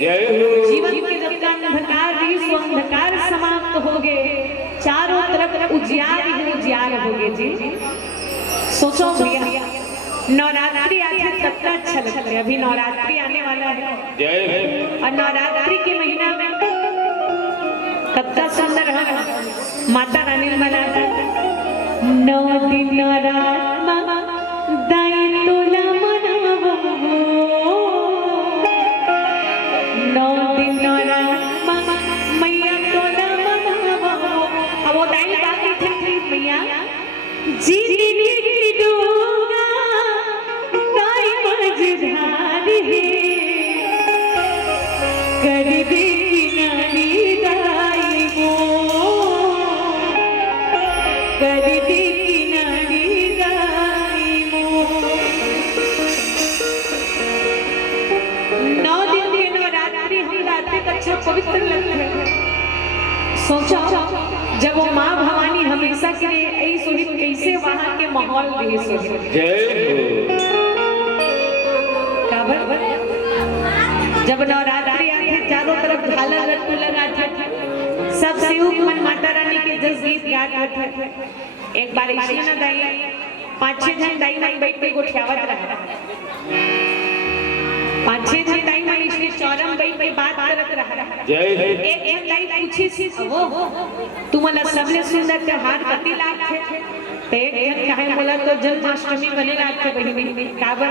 जीवन के जब तक अंधकार रही सो अंधकार समाप्त हो गए, चारों तरफ उजियार ही उजियार हो गए जी। सोचो भैया नवरात्रि आती तब तक अच्छा लगता है, अभी नवरात्रि आने वाला है और नवरात्रि के महीना में कितना सुंदर हम माता रानी मनाते 9 दिन रात दाई तोला मनावो 9 दिन रात मैया तोला मनावो। अब वो दाई बाकी थे मैया जी दीदी की डोगा दाई मझधार है कर दे किनारी दाई वो कर दे किनारी दाई वो। 9 दिन की नवरात्रि हम रात्रि का अच्छा पवित्र लगता है। सोचो जब वो माँ भवानी हमेशा के लिए यही सोची कैसे वहाँ के माहौल रहे सोचे जब नवरात्रि आते चारों तरफ झालर लट्टू लगाते सब सेवक मन माता रानी के जस गीत गाते थे। एक बार ऐसे ना दाई 5-6 जन दाई मन बैठ के गोठियावत रहा 5-6 जन दाई मन इसलिए चौरम बैठ के बात करत रहा। एक दाई पूछी वो तुम्हाला सबले सुंदर त्योहार कति लागते ते एक काहे बोला तो जन्माष्टमी बने लागते बहिनी काबर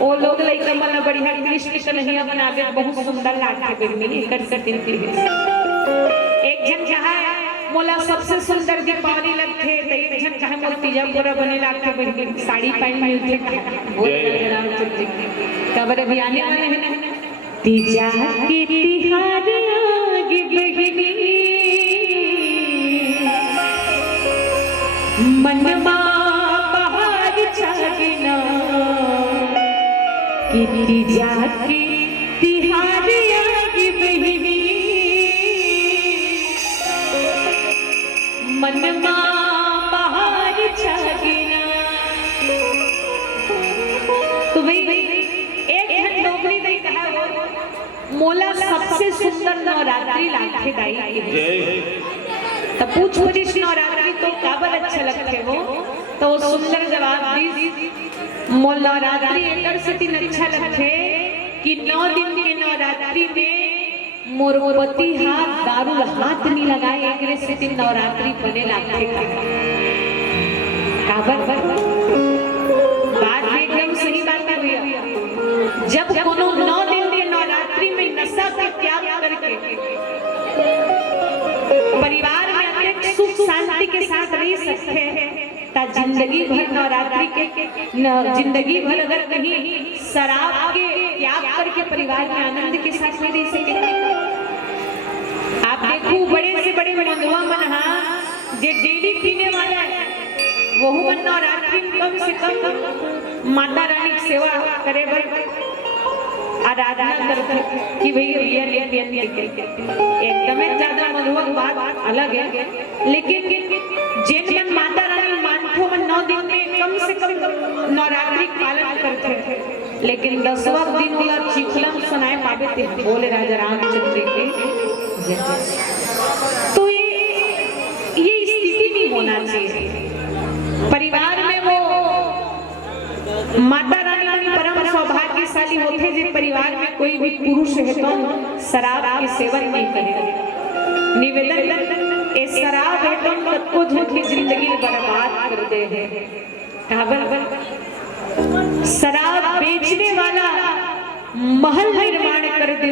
ओ लोग लइका मन बढ़िया कृष्ण कन्हैया बनावे बहुत सुंदर लागते बहिनी कर दिन के एक जन कहा मोला सबसे सुंदर दीपावली लगते ते एक जन कहा मोला तीजापुरा बने लागते बहिनी साड़ी पहन मिलते काबर अभी आने वाले हैं तीजा के तिहार आगे बहिनी मनमा बहार छागना किती जाके तिहार आगे बहिनी मनमा बहार छागना। तो भाई एक नौकरी नहीं कहा मोला सबसे सुंदर नवरात्रि लागते दाई तब पूछ पूछिस नवरात्रि तो काबर अच्छा लगते हो तो वो सुंदर जवाब दी मोल नवरात्रि एकर से दिन अच्छा लगते कि 9 दिन के नवरात्रि में मोरपति हाथ दारू हाथ नहीं लगाए एकरे से दिन नवरात्रि बने लागते काबर बात एकदम सही बात है भैया। जब कोनो 9 दिन के नवरात्रि में नशा के त्याग करके परिवार में अनेक सुख शांति के साथ रह सकते हैं ता जिंदगी भर नवरात्रि के जिंदगी भर अगर कहीं शराब के त्याग करके परिवार में आनंद के साथ नहीं रह सकेंगे। आप देखो बड़े से बड़े मंगवा मन जे डेली पीने वाला है वो मन नवरात्रि कम से कम माता रानी की सेवा करे आराधना करते कि भैया एकदम ज्यादा मनोहर बात अलग है लेकिन जिन मन माता रानी मानतो मन 9 दिन में कम से कम नवरात्रि पालन करते हैं लेकिन 10वां दिन वाला चिखलम सुनाए पावे थे बोले राजा रामचंद्र के तो ये स्थिति नहीं होना चाहिए। परिवार में वो माता रानी परम सौभाग्यशाली होते जो परिवार में कोई भी पुरुष है तो शराब के सेवन नहीं करेगा। निवेदन ए शराब है तो सबको झूठी जिंदगी बर्बाद कर दे है। शराब बेचने वाला महल निर्माण कर दे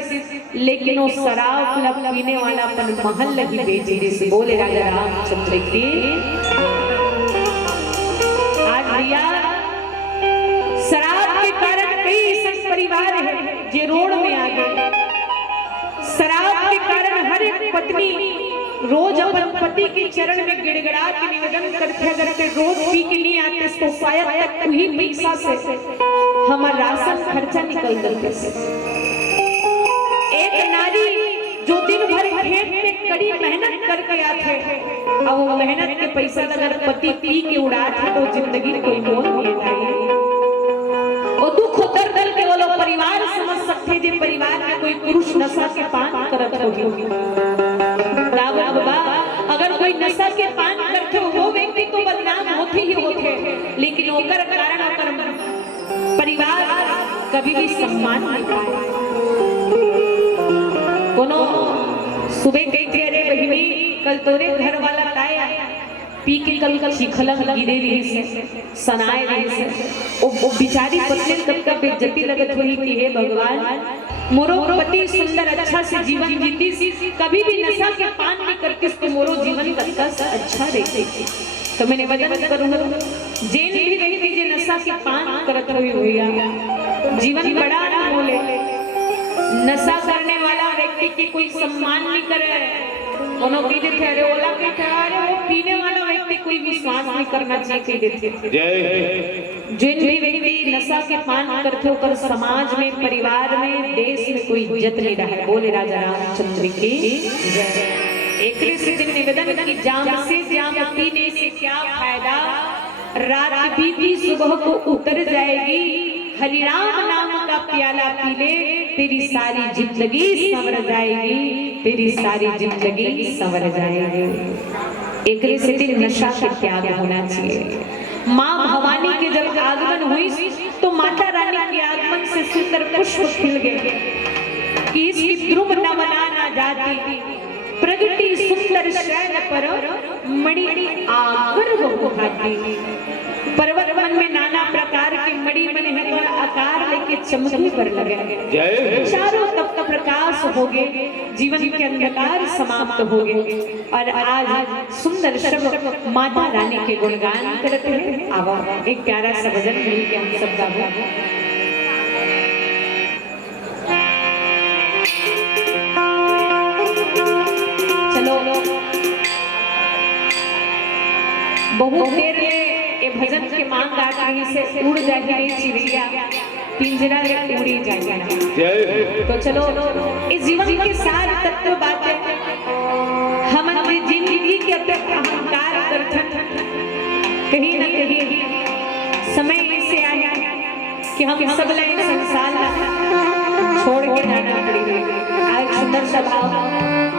लेकिन वो शराब पीने वाला अपन महल नहीं बेच दे से बोले राजा रामचंद्र की। आज भैया शराब के कारण कई ऐसे परिवार है जो रोड में आ गए। शराब के कारण हर एक पत्नी रोज अपन पति के चरण में गिड़गिड़ा के निवेदन करते अगर के रोज पी के नहीं आते तो शायद तक वही पैसा से हमारा राशन खर्चा निकल जाते। एक नारी जो दिन भर खेत में कड़ी मेहनत करके आते अब वो मेहनत के पैसा अगर पति पी के उड़ाते तो जिंदगी कोई मोल नहीं पाएगी। और दुख दर्द के वो लोग परिवार समझ सकते जे परिवार में कोई पुरुष नशा के पान करत होगी। बाबा अगर कोई नशा के पान करते हो व्यक्ति तो बदनाम होते ही होते, लेकिन ओकर कारण ओकर परिवार कभी भी सम्मान नहीं पाए। कोनो सुबह कहते अरे बहिनी कल तोरे घर वाला ताया पी के कल खिखलक गिरे रही से सनाए रही से ओ बिचारी पत्नी कब का बेइज्जती लगत हुई कि हे भगवान मोरो पति सुंदर अच्छा से जीवन जीती सी, कभी भी नशा के पान नहीं करती तो मोरो जीवन कत्ता से अच्छा रहती। तो मैंने वजन करूंगा जेल भी रही थी जे नशा के पान करत हुई हुआ जीवन बड़ा अनमोल है। नशा करने वाला व्यक्ति की कोई सम्मान नहीं करे, कोनो कह देते अरे ओला के अरे वो पीने वाला व्यक्ति कोई विश्वास नहीं करना चाहिए देते। जिन भी व्यक्ति नशा के पान करते होकर समाज में परिवार में देश में कोई इज्जत नहीं रहा। बोले राजा रामचंद्र की जय। एक से दिन निवेदन की जाम से जाम पीने से क्या फायदा, रात बीती सुबह को उतर जाएगी, हरिराम नाम का प्याला पी ले तेरी सारी जिंदगी संवर जाएगी, तेरी सारी जिंदगी संवर जाएगी। एक से दिन नशा के त्याग होना चाहिए। माँ भवानी के जब आगमन हुई तो माता रानी के आगमन से सुंदर पुष्प खिल गए कि इसकी ध्रुव न मनाना जाती, प्रगति सुंदर शैल पर मणि आकर वो खाती। पर्वत वन में नाना प्रकार के मणि बने हैं और आकार लेके चमकने पर लगे, चारों तब का प्रकाश हो गए, जीवन के अंधकार समाप्त हो गए। और आज सुंदर शब्द माता रानी के गुणगान करते हैं। आवा एक प्यारा सा भजन मिल के हम सब गाओ। चलो बहुत देर ये भजन के मांग आ रही से उड़ जाएगी चिड़िया पिंजरा उड़ी जाएगी। तो चलो इस जीवन के सार तत्व बातें हम अपनी जिंदगी के अहंकार करते कहीं न कहीं समय ऐसे आया कि हम सब संसार छोड़ के जाना पड़ेगा। आज सुंदर सा भाव